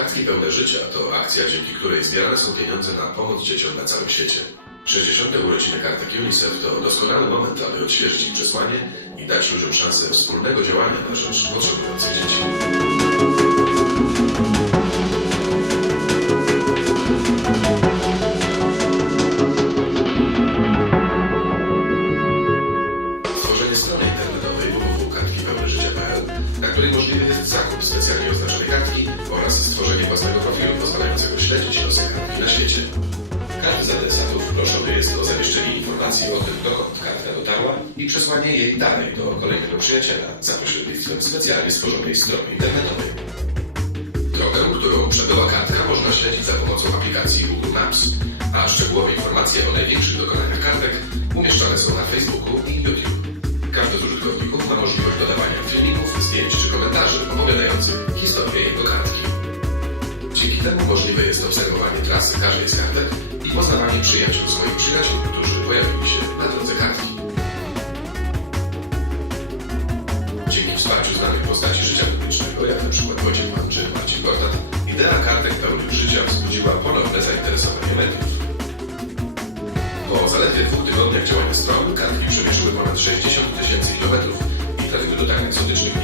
Kartki Pełne Życia to akcja, dzięki której zbierane są pieniądze na pomoc dzieciom na całym świecie. 60. urodziny kartek UNICEF to doskonały moment, aby odświeżyć ich przesłanie i dać ludziom szansę wspólnego działania na rzecz potrzebujących dzieci. Stworzenie strony internetowej www.kartkipełneżycia.pl, na której możliwy jest zakup specjalnie oznaczonej Z adresatów proszony jest o zamieszczenie informacji o tym, dokąd kartka dotarła i przesłanie jej dalej do kolejnego przyjaciela za pośrednictwem specjalnie stworzonej strony internetowej. Drogę, którą przebyła kartka, można śledzić za pomocą aplikacji Google Maps, a szczegółowe informacje o największych dokonaniach kartek umieszczane są na Facebooku i YouTube. Każdy z użytkowników ma możliwość dodawania filmików, zdjęć czy komentarzy opowiadających historię jego kartki. Temu możliwe jest obserwowanie trasy każdej z kartek i poznawanie przyjaciół swoich przyjaciół, którzy pojawili się na drodze kartki. Dzięki wsparciu znanych postaci życia publicznego, jak przykład Wojciech Mann czy Marcin Gortat, idea kartek pełnych życia wzbudziła ponowne zainteresowanie mediów. Po zaledwie dwóch tygodniach działania strony kartki przemierzyły ponad 60 tysięcy kilometrów i trafiły do tak egzotycznych